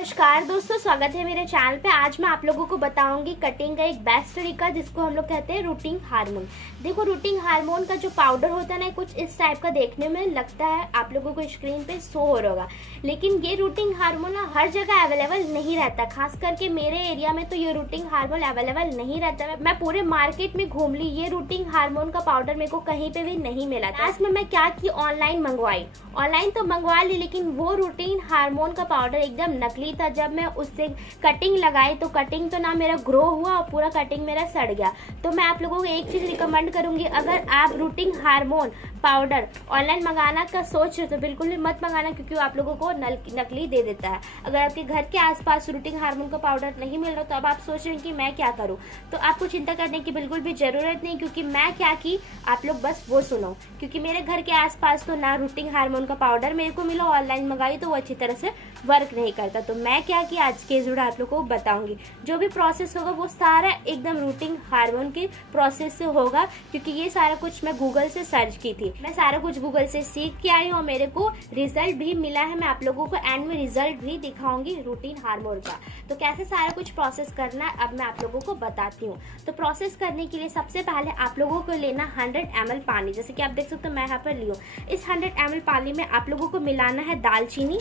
नमस्कार दोस्तों, स्वागत है मेरे चैनल पे। आज मैं आप लोगों को बताऊंगी कटिंग का एक बेस्ट तरीका जिसको हम लोग कहते हैं रूटिंग हार्मोन। देखो, रूटिंग हार्मोन का जो पाउडर होता है ना, कुछ इस टाइप का देखने में लगता है, आप लोगों को स्क्रीन पे शो हो रहा होगा। लेकिन ये रूटिंग हार्मोन ना हर जगह अवेलेबल नहीं रहता। खास करके मेरे एरिया में तो ये रूटिंग हार्मोन अवेलेबल नहीं रहता। मैं पूरे मार्केट में घूम ली, ये रूटिंग हार्मोन का पाउडर मेरे को कहीं पे भी नहीं मिला। लास्ट में मैं क्या की, ऑनलाइन मंगवाई। ऑनलाइन तो मंगवा ली, लेकिन वो रूटिंग हार्मोन का पाउडर एकदम नकली था। जब मैं उससे कटिंग लगाई तो कटिंग तो ना मेरा ग्रो हुआ और पूरा कटिंग मेरा सड़ गया। तो मैं आप लोगों को एक चीज रिकमेंड करूंगी, अगर आप रूटिंग हार्मोन पाउडर ऑनलाइन मंगाना का सोच रहे तो बिल्कुल भी मत मंगाना, क्योंकि वो आप लोगों को नकली दे देता है। अगर आपके घर के आसपास रूटिंग हार्मोन का पाउडर नहीं मिल रहा तो अब आप सोच रहे हैं कि मैं क्या करूं, तो आपको चिंता करने की बिल्कुल भी जरूरत नहीं। क्योंकि मैं क्या की, आप लोग बस वो सुनो। क्योंकि मेरे घर के आसपास तो ना रूटिंग हार्मोन का पाउडर मेरे को मिला, ऑनलाइन मंगाई तो वो अच्छी तरह से वर्क नहीं करता। तो मैं क्या की, आज के वीडियो आप लोगों को बताऊंगी। जो भी प्रोसेस होगा वो सारा एकदम रूटिंग हार्मोन के प्रोसेस से होगा, क्योंकि ये सारा कुछ मैं गूगल से सर्च की थी। मैं सारा कुछ गूगल से सीख के आई हूँ और मेरे को रिजल्ट भी मिला है। मैं आप लोगों को एंड में रिजल्ट भी दिखाऊंगी रूटिन हार्मोन का। तो कैसे सारा कुछ प्रोसेस करना है अब मैं आप लोगों को बताती हूँ। तो प्रोसेस करने के लिए सबसे पहले आप लोगों को लेना 100 ml पानी। जैसे कि आप देख सकते हो मैं यहाँ पर ली हूँ। इस 100 ml पानी में आप लोगों को मिलाना है दालचीनी।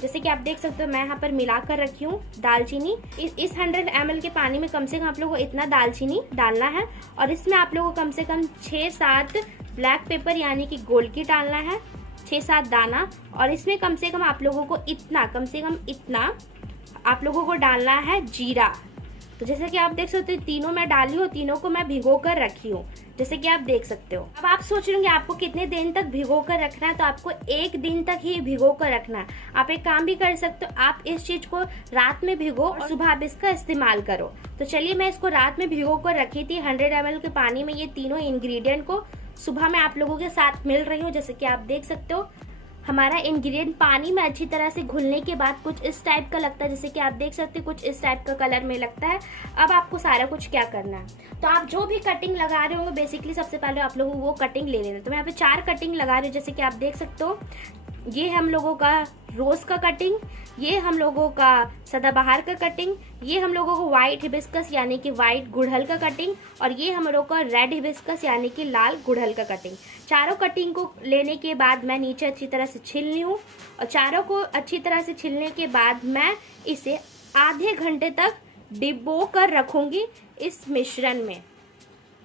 जैसे कि आप देख सकते हो मैं यहाँ पर मिला कर रखी हूँ दालचीनी। इस 100 ml के पानी में कम से कम आप लोगों को इतना दालचीनी डालना है। और इसमें आप लोगों को कम से कम 6-7 ब्लैक पेपर यानी कि गोलकी डालना है, 6-7 दाना। और इसमें कम से कम आप लोगों को इतना आप लोगों को डालना है जीरा। तो जैसे कि आप देख सकते हो तीनों मैं डाली हूँ, तीनों को मैं भिगो कर रखी हूँ, जैसे कि आप देख सकते हो। अब आप सोच रहे होंगे आपको कितने दिन तक भिगो कर रखना है, तो आपको 1 दिन तक ही भिगो कर रखना है। आप एक काम भी कर सकते हो, आप इस चीज को रात में भिगो और सुबह आप इसका इस्तेमाल करो। तो चलिए, मैं इसको रात में भिगो कर रखी थी 100 ml के पानी में। ये तीनों इंग्रेडिएंट को सुबह मैं आप लोगों के साथ मिल रही हूँ। जैसे कि आप देख सकते हो हमारा इंग्रेडिएंट पानी में अच्छी तरह से घुलने के बाद कुछ इस टाइप का लगता है। जैसे कि आप देख सकते हो कुछ इस टाइप का कलर में लगता है। अब आपको सारा कुछ क्या करना है, तो आप जो भी कटिंग लगा रहे होंगे बेसिकली सबसे पहले आप लोगों को वो कटिंग ले लेना है। तो मैं यहाँ पे 4 कटिंग लगा रही हूँ। जैसे कि आप देख सकते हो ये हम लोगों का रोज का कटिंग, ये हम लोगों का सदाबहार का कटिंग, ये हम लोगों को व्हाइट हिबिस्कस यानी कि व्हाइट गुड़हल का कटिंग, और ये हम लोगों का रेड हिबिस्कस यानी कि लाल गुड़हल का कटिंग। चारों कटिंग को लेने के बाद मैं नीचे अच्छी तरह से छील ली हूँ। और चारों को अच्छी तरह से छीलने के बाद मैं इसे आधे घंटे तक डिबो कर रखूंगी इस मिश्रण में।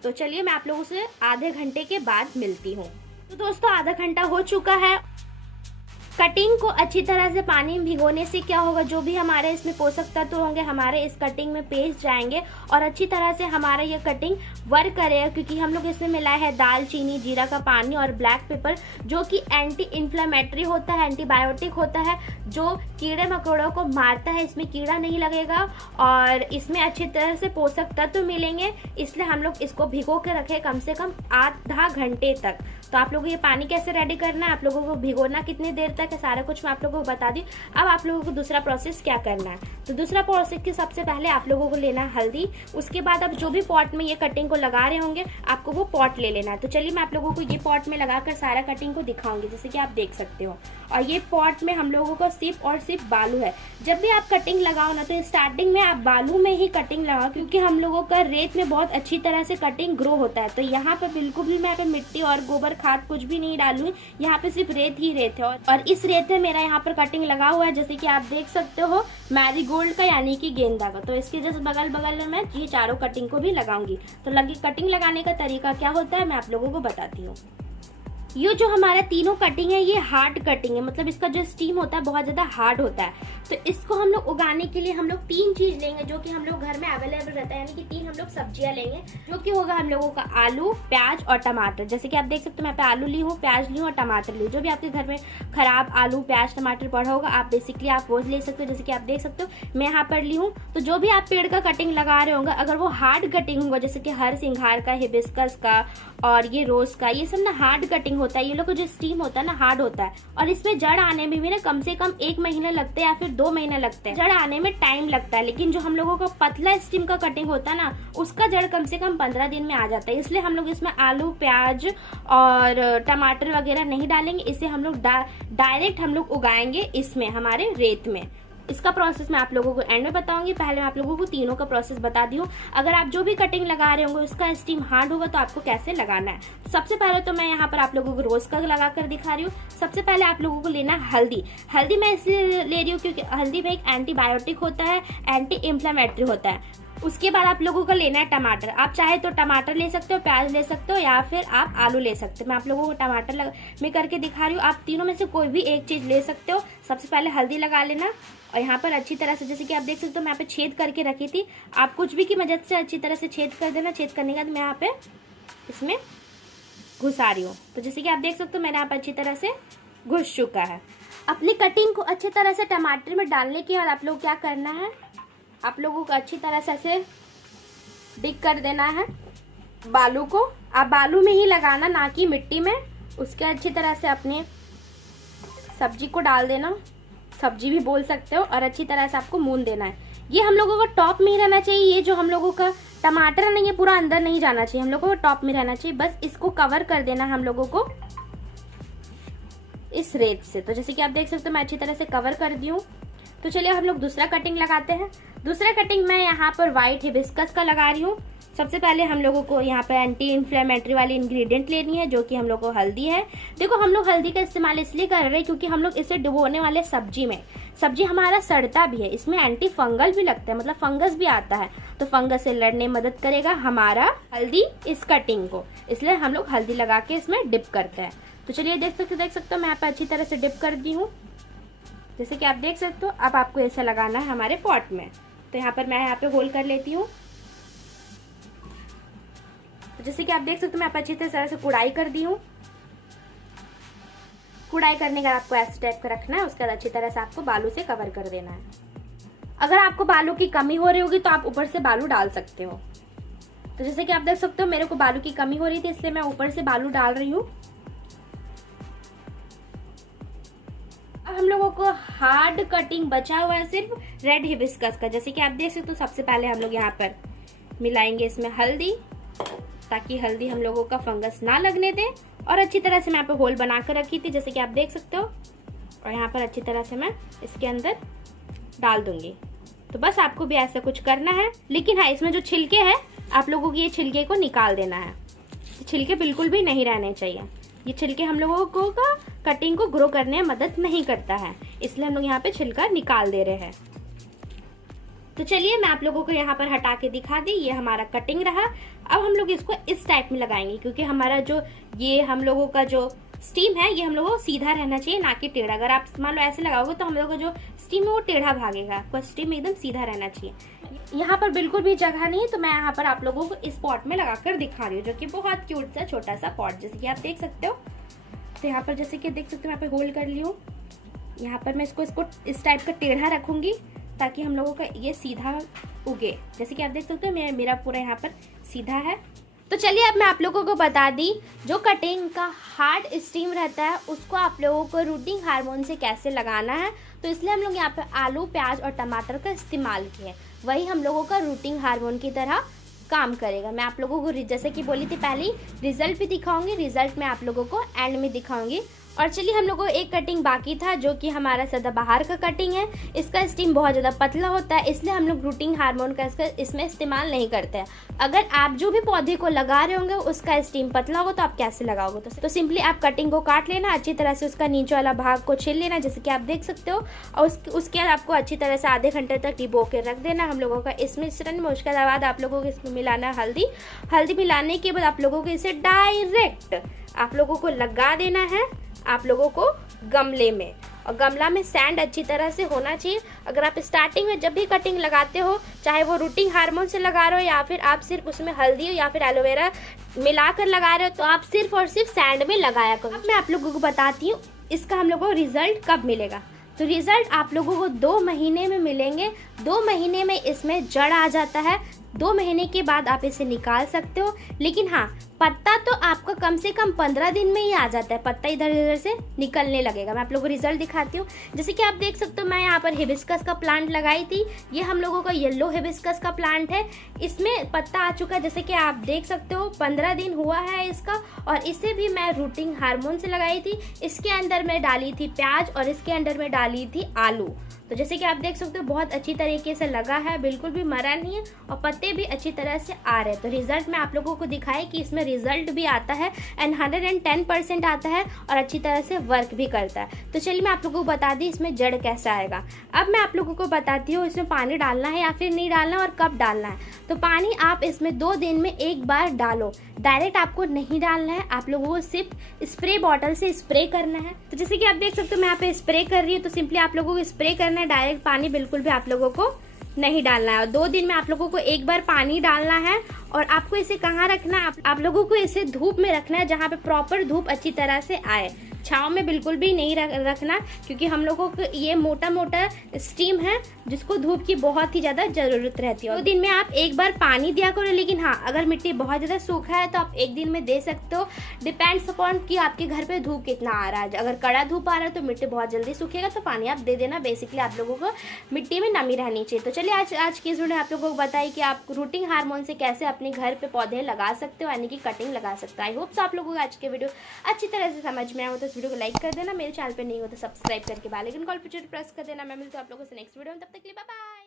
तो चलिए मैं आप लोगों से आधे घंटे के बाद मिलती हूँ। तो दोस्तों आधा घंटा हो चुका है। कटिंग को अच्छी तरह से पानी में भिगोने से क्या होगा, जो भी हमारे इसमें पोषक तत्व होंगे हमारे इस कटिंग में पेस्ट जाएंगे और अच्छी तरह से हमारा ये कटिंग वर्क करेगा। क्योंकि हम लोग इसमें मिलाया है दालचीनी, जीरा का पानी और ब्लैक पेपर, जो कि एंटी इन्फ्लेमेटरी होता है, एंटीबायोटिक होता है, जो कीड़े मकोड़ों को मारता है। इसमें कीड़ा नहीं लगेगा और इसमें अच्छी तरह से पोषक तत्व मिलेंगे। इसलिए हम लोग इसको भिगो के रखें कम से कम आधा घंटे तक। तो आप लोगों को ये पानी कैसे रेडी करना है, आप लोगों को भिगोना कितनी देर तक है, सारा कुछ मैं आप लोगों को बता दी। अब आप लोगों को दूसरा प्रोसेस क्या करना है। तो दूसरा प्रोसेस के सबसे पहले आप लोगों को लेना है हल्दी। उसके बाद आप जो भी पॉट में ये कटिंग को लगा रहे होंगे आपको वो पॉट ले लेना है। तो चलिए मैं आप लोगों को ये पॉट में लगाकर सारा कटिंग को दिखाऊंगी, जैसे कि आप देख सकते हो। और ये पॉट में हम लोगों को सिर्फ बालू है। जब भी आप कटिंग लगाओ ना तो स्टार्टिंग में आप बालू में ही कटिंग लगाओ, क्योंकि हम लोगों का रेत में बहुत अच्छी तरह से कटिंग ग्रो होता है। तो यहाँ पे बिल्कुल भी मैं यहाँ पे मिट्टी और गोबर खाद कुछ भी नहीं डालूंगी, यहाँ पे सिर्फ रेत ही रेत है। और इस रेत में मेरा यहाँ पर कटिंग लगा हुआ है, जैसे कि आप देख सकते हो मैरीगोल्ड का यानी कि गेंदा का। तो इसके जस्ट बगल में मैं ये चारों कटिंग को भी लगाऊंगी। तो कटिंग लगाने का तरीका क्या होता है मैं आप लोगों को बताती हूँ। ये जो हमारा तीनों कटिंग है ये हार्ड कटिंग है, मतलब इसका जो स्टीम होता है बहुत ज्यादा हार्ड होता है। तो इसको हम लोग उगाने के लिए हम लोग 3 चीज लेंगे, जो कि हम लोग घर में अवेलेबल रहता है, यानी कि 3 हम लोग सब्जियां लेंगे, जो कि होगा हम लोगों का आलू, प्याज और टमाटर। जैसे कि आप देख सकते हो मैं पे आलू ली हूँ, प्याज ली हूँ और टमाटर ली हूँ। जो भी आपके घर में खराब आलू, प्याज, टमाटर पड़ा होगा आप बेसिकली आप वो ले सकते हो। जैसे कि आप देख सकते हो मैं यहाँ पर ली हूँ। तो जो भी आप पेड़ का कटिंग लगा रहे होंगे, अगर वो हार्ड कटिंग होगा, जैसे कि हर सिंघार का, हिबिस्कस का और ये रोज का, ये सब ना हार्ड कटिंग होता है। ये लोग जो स्टीम होता है ना हार्ड होता है, और इसमें जड़ आने में भी ना कम से कम 1 महीना लगता है या फिर 2 महीने लगते हैं। जड़ आने में टाइम लगता है। लेकिन जो हम लोगों का पतला स्टीम का कटिंग होता है ना, उसका जड़ कम से कम 15 दिन में आ जाता है। इसलिए हम लोग इसमें आलू, प्याज और टमाटर वगैरह नहीं डालेंगे। इसे हम लोग डायरेक्ट हम लोग उगाएंगे इसमें हमारे रेत में। इसका प्रोसेस मैं आप लोगों को एंड में बताऊंगी। पहले मैं आप लोगों को तीनों का प्रोसेस बता दी हूँ। अगर आप जो भी कटिंग लगा रहे होंगे उसका स्टीम हार्ड होगा तो आपको कैसे लगाना है। सबसे पहले तो मैं यहाँ पर आप लोगों को रोज का लगा कर दिखा रही हूँ। सबसे पहले आप लोगों को लेना है हल्दी। हल्दी मैं इसलिए ले रही हूँ क्योंकि हल्दी में एक एंटीबायोटिक होता है, एंटी इन्फ्लेमेटरी होता है। उसके बाद आप लोगों को लेना है टमाटर। आप चाहे तो टमाटर ले सकते हो, प्याज ले सकते हो, या फिर आप आलू ले सकते हो। मैं आप लोगों को टमाटर में करके दिखा रही हूँ। आप तीनों में से कोई भी एक चीज ले सकते हो। सबसे पहले हल्दी लगा लेना और यहाँ पर अच्छी तरह से, जैसे कि आप देख सकते हो मैं यहाँ पे छेद करके रखी थी। आप कुछ भी की मदद से अच्छी तरह से छेद कर देना। छेद करने के बाद मैं यहाँ पे इसमें घुसा रही हूँ। तो जैसे कि आप देख सकते हो मैंने यहाँ पे अच्छी तरह से घुस चुका है। अपनी कटिंग को अच्छी तरह से टमाटर में डालने के बाद आप लोग क्या करना है, आप लोगों को अच्छी तरह से ऐसे डिग कर देना है बालू को। आप बालू में ही लगाना, ना कि मिट्टी में। उसके अच्छी तरह से अपने सब्जी को डाल देना, सब्जी भी बोल सकते हो, और अच्छी तरह से आपको मून देना है। ये हम लोगों को टॉप में ही रहना चाहिए। ये जो हम लोगों का टमाटर नहीं, ये पूरा अंदर नहीं जाना चाहिए, हम लोगों को टॉप में रहना चाहिए। बस इसको कवर कर देना हम लोगों को इस रेत से। तो जैसे कि आप देख सकते हो मैं अच्छी तरह से कवर कर दी हूँ। तो चलिए हम लोग दूसरा कटिंग लगाते हैं। दूसरा कटिंग मैं यहाँ पर व्हाइट हिबिस्कस का लगा रही हूँ। सबसे पहले हम लोगों को यहाँ पर एंटी इन्फ्लेमेटरी वाली इंग्रेडिएंट लेनी है, जो कि हम लोग को हल्दी है। देखो हम लोग हल्दी का इस्तेमाल इसलिए कर रहे हैं क्योंकि हम लोग इसे डुबोने वाले सब्जी में, सब्जी हमारा सड़ता भी है, इसमें एंटी फंगल भी लगता है, मतलब फंगस भी आता है। तो फंगस से लड़ने में मदद करेगा हमारा हल्दी इस कटिंग को, इसलिए हम लोग हल्दी लगा के इसमें डिप करते हैं। तो चलिए देख सकते हो मैं यहाँ पे अच्छी तरह से डिप कर दी हूँ। जैसे कि आप देख सकते हो अब आपको ऐसा लगाना है हमारे पॉट में। तो यहाँ पर मैं यहाँ पे होल कर लेती हूँ। तो जैसे कि आप देख सकते हो मैं अच्छी तरह से कुड़ाई कर दी हूँ। कुड़ाई करने का आपको ऐसे टाइप का रखना है। उसके बाद अच्छी तरह से आपको बालू से कवर कर देना है। अगर आपको बालू की कमी हो रही होगी तो आप ऊपर से बालू डाल सकते हो। तो जैसे कि आप देख सकते हो मेरे को बालू की कमी हो रही थी, इसलिए मैं ऊपर से बालू डाल रही हूँ। अब हम लोगों को हार्ड कटिंग बचा हुआ है सिर्फ रेड हिबिस्कस का। जैसे कि आप देख सकते हो सबसे पहले हम लोग यहाँ पर मिलाएंगे इसमें हल्दी, ताकि हल्दी हम लोगों का फंगस ना लगने दे। और अच्छी तरह से मैं यहाँ पे होल बना कर रखी थी, जैसे कि आप देख सकते हो। और यहाँ पर अच्छी तरह से मैं इसके अंदर डाल दूंगी। तो बस आपको भी ऐसा कुछ करना है। लेकिन हाँ, इसमें जो छिलके हैं आप लोगों को ये छिलके को निकाल देना है। छिलके बिल्कुल भी नहीं रहने चाहिए। ये छिलके हम लोगों को कटिंग को ग्रो करने में मदद नहीं करता है, इसलिए हम लोग यहाँ पे छिलका निकाल दे रहे हैं। तो चलिए मैं आप लोगों को यहाँ पर हटा के दिखा दी। ये हमारा कटिंग रहा। अब हम लोग इसको इस टाइप में लगाएंगे, क्योंकि हमारा जो ये हम लोगों का जो स्टीम है ये हम लोगों को सीधा रहना चाहिए, ना कि टेढ़ा। अगर आप मान लो ऐसे लगाओगे तो हम लोगों का जो स्टीम है वो टेढ़ा भागेगा। आपका स्टीम एकदम सीधा रहना चाहिए। यहाँ पर बिल्कुल भी जगह नहीं है, तो मैं यहाँ पर आप लोगों को इस पॉट में लगाकर दिखा रही हूँ, जो कि बहुत क्यूट सा छोटा सा पॉट, जैसे कि आप देख सकते हो। तो यहाँ पर जैसे कि देख सकते हो यहाँ पे होल्ड कर ली हूँ। यहाँ पर मैं इसको इस टाइप का टेढ़ा रखूंगी, ताकि हम लोगों का ये सीधा उगे। जैसे कि आप देख सकते हो मेरा पूरा यहाँ पर सीधा है। तो चलिए अब मैं आप लोगों को बता दी, जो कटिंग का हार्ड स्टीम रहता है उसको आप लोगों को रूटिंग हार्मोन से कैसे लगाना है। तो इसलिए हम लोग यहाँ पे आलू, प्याज और टमाटर का इस्तेमाल किए। वही हम लोगों का रूटिंग हार्मोन की तरह काम करेगा। मैं आप लोगों को जैसे कि बोली थी पहले, रिजल्ट भी दिखाऊंगी। रिजल्ट मैं आप लोगों को एंड में दिखाऊंगी। और चलिए हम लोगों को एक कटिंग बाकी था, जो कि हमारा सदाबहार का कटिंग है। इसका स्टीम बहुत ज़्यादा पतला होता है, इसलिए हम लोग रूटिंग हार्मोन का इसमें इस्तेमाल नहीं करते हैं। अगर आप जो भी पौधे को लगा रहे होंगे उसका स्टीम पतला होगा तो आप कैसे लगाओगे? तो सिंपली आप कटिंग को काट लेना, अच्छी तरह से उसका नीचे वाला भाग को छील लेना, जैसे कि आप देख सकते हो। और उसके बाद आपको अच्छी तरह से आधे घंटे तक डिबो के रख देना हम लोगों का इस मिश्रण में। उसके बाद आप लोगों को इसमें मिलाना है हल्दी मिलाने के बाद आप लोगों को इसे डायरेक्ट आप लोगों को लगा देना है आप लोगों को गमले में। और गमला में सैंड अच्छी तरह से होना चाहिए। अगर आप स्टार्टिंग में जब भी कटिंग लगाते हो, चाहे वो रूटिंग हार्मोन से लगा रहे हो या फिर आप सिर्फ उसमें हल्दी या फिर एलोवेरा मिलाकर लगा रहे हो, तो आप सिर्फ और सिर्फ सैंड में लगाया करो। अब मैं आप लोगों को बताती हूँ इसका हम लोगों को रिजल्ट कब मिलेगा। तो रिजल्ट आप लोगों को 2 महीने में मिलेंगे। 2 महीने में इसमें जड़ आ जाता है। 2 महीने के बाद आप इसे निकाल सकते हो। लेकिन हाँ, पत्ता तो आपका कम से कम 15 दिन में ही आ जाता है। पत्ता इधर उधर से निकलने लगेगा। मैं आप लोगों को रिजल्ट दिखाती हूँ। जैसे कि आप देख सकते हो मैं यहाँ पर हिबिस्कस का प्लांट लगाई थी। ये हम लोगों का येलो हिबिस्कस का प्लांट है। इसमें पत्ता आ चुका है, जैसे कि आप देख सकते हो 15 दिन हुआ है इसका। और इसे भी मैं रूटिंग हार्मोन से लगाई थी। इसके अंदर मैं डाली थी प्याज और इसके अंदर में डाली थी आलू। तो जैसे कि आप देख सकते हो बहुत अच्छी तरीके से लगा है, बिल्कुल भी मरा नहीं है और पत्ते भी अच्छी तरह से आ रहे हैं। तो रिजल्ट मैं आप लोगों को दिखाई कि इसमें रिजल्ट भी आता है एंड 110% आता है और अच्छी तरह से वर्क भी करता है। तो चलिए मैं आप लोगों को बता दी इसमें जड़ कैसा आएगा। अब मैं आप लोगों को बताती हूँ इसमें पानी डालना है या फिर नहीं डालना और कब डालना है। तो पानी आप इसमें 2 दिन में एक बार डालो, डायरेक्ट आपको नहीं डालना है, आप लोगों को सिर्फ स्प्रे बॉटल से स्प्रे करना है। तो जैसे कि आप देख सकते हो मैं यहाँ पे स्प्रे कर रही हूँ, तो सिंपली आप लोगों को स्प्रे करना है, डायरेक्ट पानी बिल्कुल भी आप लोगों को नहीं डालना है। और 2 दिन में आप लोगों को एक बार पानी डालना है। और आपको इसे कहाँ रखना है, आप लोगों को इसे धूप में रखना है, जहाँ पे प्रॉपर धूप अच्छी तरह से आए। छाँव में बिल्कुल भी नहीं रखना, क्योंकि हम लोगों को ये मोटा मोटा स्टीम है जिसको धूप की बहुत ही ज़्यादा ज़रूरत रहती है। 2 दिन में आप एक बार पानी दिया करो, लेकिन हाँ अगर मिट्टी बहुत ज़्यादा सूखा है तो आप 1 दिन में दे सकते हो। डिपेंड्स अपॉन कि आपके घर पे धूप कितना आ रहा है। अगर कड़ा धूप आ रहा है तो मिट्टी बहुत जल्दी सूखेगा, तो पानी आप दे देना। बेसिकली आप लोगों को मिट्टी में नमी रहनी चाहिए। तो चलिए आज की इस वीडियो में आप लोगों को बताइए कि आप रूटिंग हार्मोन से कैसे अपने घर पे पौधे लगा सकते हो, यानी कि कटिंग लगा सकते हो। आई होप सो आप लोगों को आज के वीडियो अच्छी तरह से समझ में आया हो। तो इस वीडियो को लाइक कर देना, मेरे चैनल पे नहीं हो तो सब्सक्राइब करके बेल आइकन कॉल पे प्रेस कर देना। मैं मिलती हूँ आप लोगों से नेक्स्ट वीडियो में, तब तक के लिए बाय बाय।